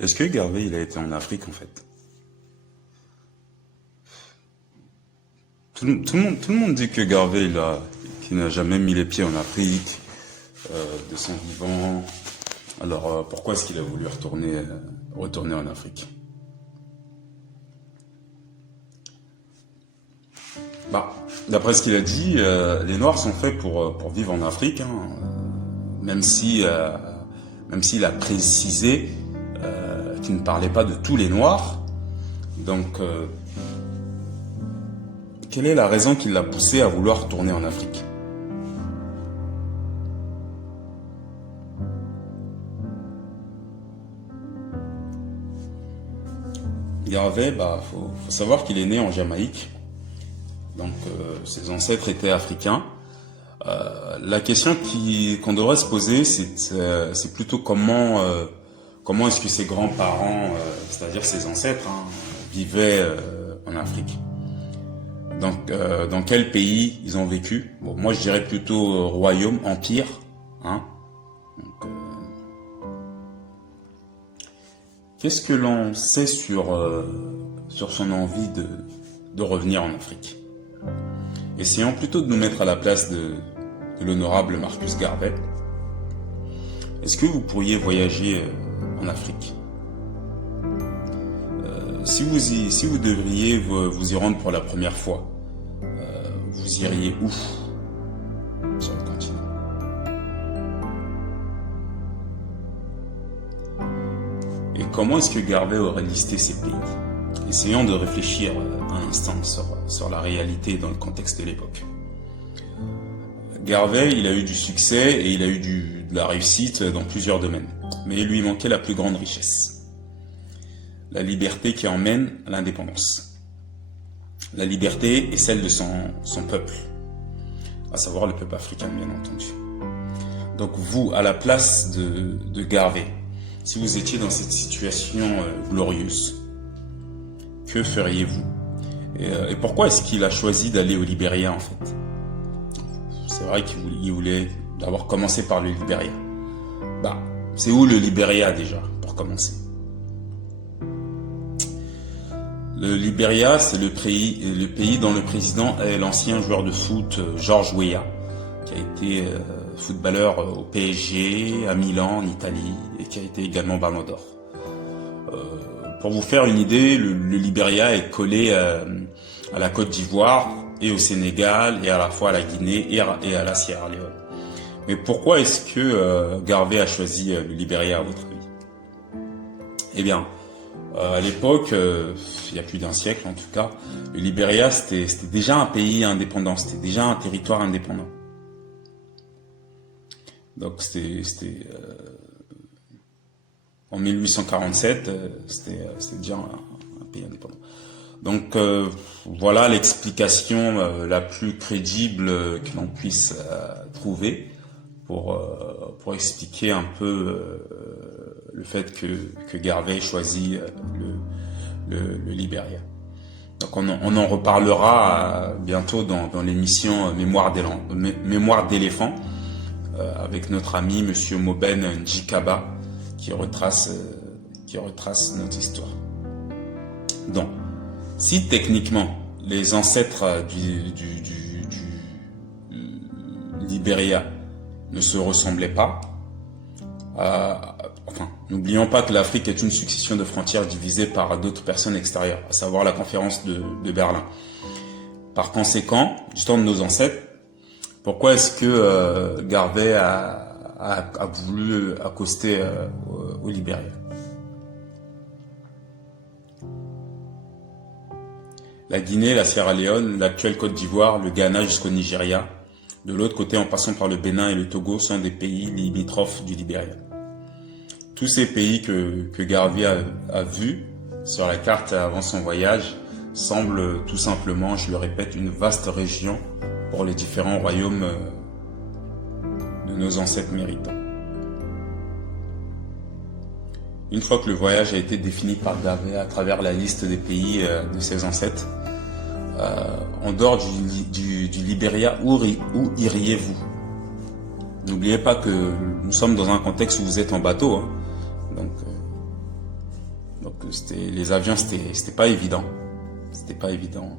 Est-ce que Garvey, il a été en Afrique, en fait? Tout le monde dit que Garvey, qu'il n'a jamais mis les pieds en Afrique, de son vivant. Alors, pourquoi est-ce qu'il a voulu retourner en Afrique? Bah, d'après ce qu'il a dit, les Noirs sont faits pour vivre en Afrique, hein, même si, même s'il a précisé qu'il ne parlait pas de tous les Noirs. Donc, quelle est la raison qui l'a poussé à vouloir retourner en Afrique? Garvey, bah, faut savoir qu'il est né en Jamaïque, donc ses ancêtres étaient africains. La question qu'on devrait se poser, c'est plutôt comment est-ce que ses grands-parents, c'est-à-dire ses ancêtres, hein, vivaient en Afrique. Donc, dans quel pays ils ont vécu? Bon, moi, je dirais plutôt royaume, empire, hein. Donc, qu'est-ce que l'on sait sur son envie de revenir en Afrique? Essayons plutôt de nous mettre à la place de l'honorable Marcus Garvey. Est-ce que vous pourriez voyager en Afrique? Si vous devriez vous y rendre pour la première fois, vous iriez où sur le continent? Et comment est-ce que Garvey aurait listé ces pays? Essayons de réfléchir un instant sur la réalité dans le contexte de l'époque. Garvey, il a eu du succès et il a eu de la réussite dans plusieurs domaines. Mais il lui manquait la plus grande richesse. La liberté qui emmène à l'indépendance. La liberté est celle de son peuple, à savoir le peuple africain, bien entendu. Donc vous, à la place de Garvey, si vous étiez dans cette situation glorieuse, que feriez-vous? Et pourquoi est-ce qu'il a choisi d'aller au Libéria, en fait? C'est vrai qu'il voulait d'abord commencer par le Libéria. Bah, c'est où le Libéria déjà, pour commencer? Le Libéria, c'est le pays dont le président est l'ancien joueur de foot Georges Weah, qui a été footballeur au PSG, à Milan, en Italie, et qui a été également Ballon d'Or. Pour vous faire une idée, le Libéria est collé à la Côte d'Ivoire et au Sénégal, et à la fois à la Guinée et à la Sierra Leone. Mais pourquoi est-ce que Garvey a choisi le Libéria, à votre avis? Eh bien, à l'époque, il y a plus d'un siècle en tout cas, le Libéria c'était déjà un pays indépendant, c'était déjà un territoire indépendant. Donc c'était en 1847, c'était déjà un pays indépendant. Donc voilà l'explication la plus crédible que l'on puisse trouver pour expliquer un peu le fait que Garvey choisit le Libéria. Donc on en reparlera bientôt dans l'émission Mémoire d'éléphant avec notre ami Monsieur Moben Njikaba qui retrace notre histoire. Donc, si techniquement les ancêtres du Libéria ne se ressemblaient pas, enfin, n'oublions pas que l'Afrique est une succession de frontières divisées par d'autres personnes extérieures, à savoir la conférence de Berlin. Par conséquent, du temps de nos ancêtres, pourquoi est-ce que Garvey a voulu accoster au Libéria? La Guinée, la Sierra Leone, l'actuelle Côte d'Ivoire, le Ghana jusqu'au Nigeria, de l'autre côté en passant par le Bénin et le Togo, sont des pays limitrophes du Libéria. Tous ces pays que Garvey a vus sur la carte avant son voyage semblent tout simplement, je le répète, une vaste région pour les différents royaumes de nos ancêtres méritants. Une fois que le voyage a été défini par Garvey à travers la liste des pays de ses ancêtres, en dehors du Libéria, où iriez-vous? N'oubliez pas que nous sommes dans un contexte où vous êtes en bateau, hein. Donc, Donc les avions, c'était pas évident. C'était pas évident.